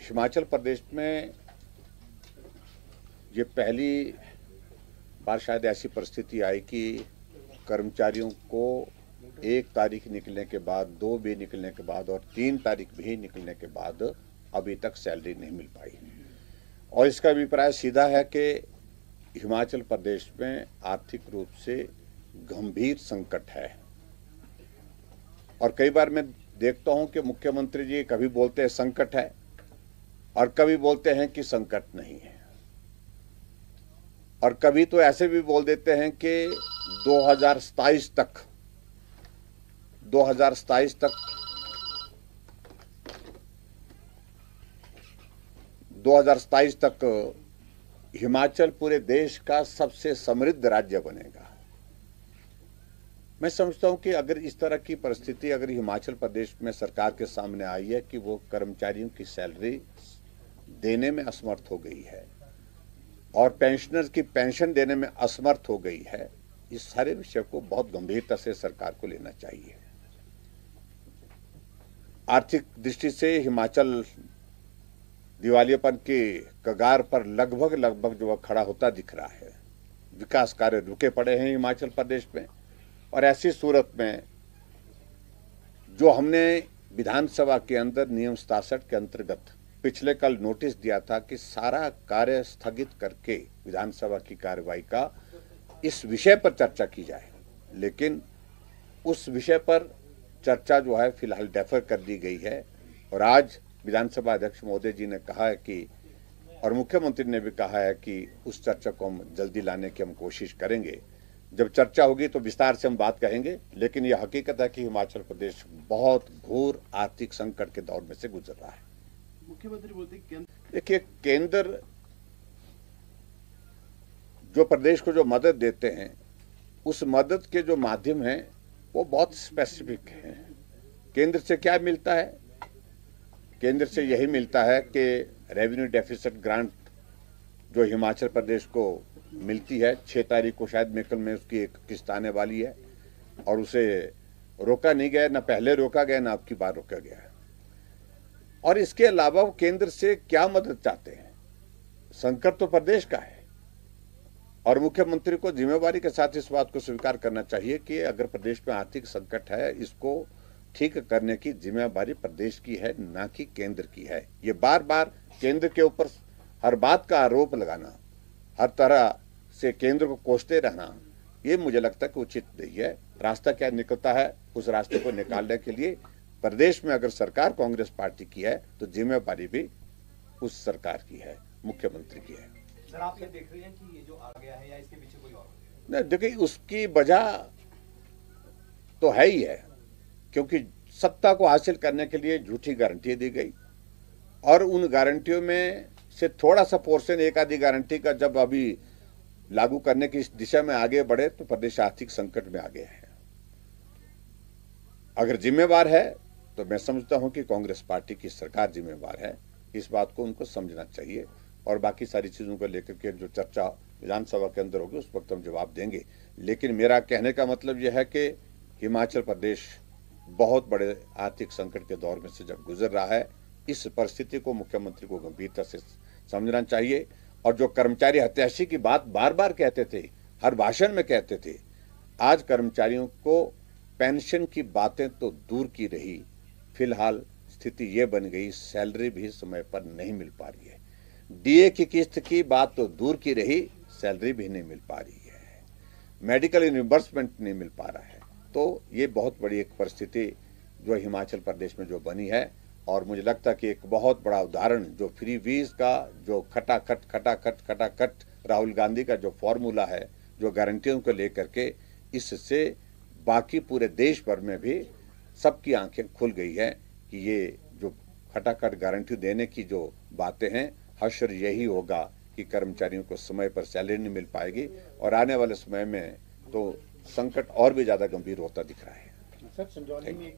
हिमाचल प्रदेश में ये पहली बार शायद ऐसी परिस्थिति आई कि कर्मचारियों को 1 तारीख निकलने के बाद, 2 भी निकलने के बाद और 3 तारीख भी निकलने के बाद अभी तक सैलरी नहीं मिल पाई। और इसका अभिप्राय सीधा है कि हिमाचल प्रदेश में आर्थिक रूप से गंभीर संकट है। और कई बार मैं देखता हूं कि मुख्यमंत्री जी कभी बोलते हैं संकट है और कभी बोलते हैं कि संकट नहीं है, और कभी तो ऐसे भी बोल देते हैं कि 2027 तक हिमाचल पूरे देश का सबसे समृद्ध राज्य बनेगा। मैं समझता हूं कि अगर इस तरह की परिस्थिति अगर हिमाचल प्रदेश में सरकार के सामने आई है कि वो कर्मचारियों की सैलरी देने में असमर्थ हो गई है और पेंशनर्स की पेंशन देने में असमर्थ हो गई है, इस सारे विषय को बहुत गंभीरता से सरकार को लेना चाहिए। आर्थिक दृष्टि से हिमाचल दिवालियापन के कगार पर लगभग जो खड़ा होता दिख रहा है। विकास कार्य रुके पड़े हैं हिमाचल प्रदेश में, और ऐसी सूरत में जो हमने विधानसभा के अंदर नियम 67 के अंतर्गत पिछले कल नोटिस दिया था कि सारा कार्य स्थगित करके विधानसभा की कार्यवाही का इस विषय पर चर्चा की जाए, लेकिन उस विषय पर चर्चा जो है फिलहाल डेफर कर दी गई है। और आज विधानसभा अध्यक्ष महोदय जी ने कहा है कि, और मुख्यमंत्री ने भी कहा है कि उस चर्चा को हम जल्दी लाने की हम कोशिश करेंगे। जब चर्चा होगी तो विस्तार से हम बात कहेंगे, लेकिन यह हकीकत है कि हिमाचल प्रदेश बहुत घोर आर्थिक संकट के दौर में से गुजर रहा है। मुख्यमंत्री बोलते हैं देखिए, केंद्र जो प्रदेश को जो मदद देते हैं, उस मदद के जो माध्यम हैं वो बहुत स्पेसिफिक हैं। केंद्र से क्या मिलता है? केंद्र से यही मिलता है कि रेवेन्यू डेफिसिट ग्रांट जो हिमाचल प्रदेश को मिलती है, 6 तारीख को शायद मेकल में उसकी एक किस्त आने वाली है, और उसे रोका नहीं गया, ना पहले रोका गया ना अब की बार रोका गया है। और इसके अलावा वो केंद्र से क्या मदद चाहते हैं? संकट तो प्रदेश का है, और मुख्यमंत्री को जिम्मेवारी के साथ इस बात को स्वीकार करना चाहिए कि अगर प्रदेश में आर्थिक संकट है, इसको ठीक करने की जिम्मेवारी प्रदेश की है, ना कि केंद्र की है। ये बार बार केंद्र के ऊपर हर बात का आरोप लगाना, हर तरह से केंद्र को कोसते रहना, ये मुझे लगता है कि उचित नहीं है। रास्ता क्या निकलता है, उस रास्ते को निकालने के लिए प्रदेश में अगर सरकार कांग्रेस पार्टी की है तो जिम्मेवारी भी उस सरकार की है, मुख्यमंत्री की है। सर, आप ये देख रहे हैं कि ये जो आ गया है या इसके पीछे कोई और? नहीं, देखिए, उसकी वजह तो है ही है, क्योंकि सत्ता को हासिल करने के लिए झूठी गारंटी दी गई, और उन गारंटियों में से थोड़ा सा पोर्शन, एक आधी गारंटी का जब अभी लागू करने की इस दिशा में आगे बढ़े तो प्रदेश आर्थिक संकट में आ गया है। अगर जिम्मेवार है तो मैं समझता हूं कि कांग्रेस पार्टी की सरकार जिम्मेवार है। इस बात को उनको समझना चाहिए, और बाकी सारी चीजों को लेकर के जो चर्चा विधानसभा के अंदर होगी उस वक्त हम जवाब देंगे। लेकिन मेरा कहने का मतलब यह है कि हिमाचल प्रदेश बहुत बड़े आर्थिक संकट के दौर में से जब गुजर रहा है, इस परिस्थिति को मुख्यमंत्री को गंभीरता से समझना चाहिए। और जो कर्मचारी हत्याशी की बात बार बार कहते थे, हर भाषण में कहते थे, आज कर्मचारियों को पेंशन की बातें तो दूर की रही, फिलहाल स्थिति ये बन गई सैलरी भी समय पर नहीं मिल पा रही है। डीए की किस्त की बात तो दूर की रही, सैलरी भी नहीं मिल पा रही है, मेडिकल रिइंबर्समेंट नहीं मिल पा रहा है। तो ये बहुत बड़ी एक परिस्थिति जो हिमाचल प्रदेश में जो बनी है, और मुझे लगता है कि एक बहुत बड़ा उदाहरण जो फ्री वीज का जो खटाखट राहुल गांधी का जो फॉर्मूला है, जो गारंटियों को लेकर के, इससे बाकी पूरे देश भर में भी सबकी आंखें खुल गई है कि ये जो खटाखट गारंटी देने की जो बातें हैं, हश्र यही होगा कि कर्मचारियों को समय पर सैलरी नहीं मिल पाएगी, और आने वाले समय में तो संकट और भी ज्यादा गंभीर होता दिख रहा है। सर, संजौली में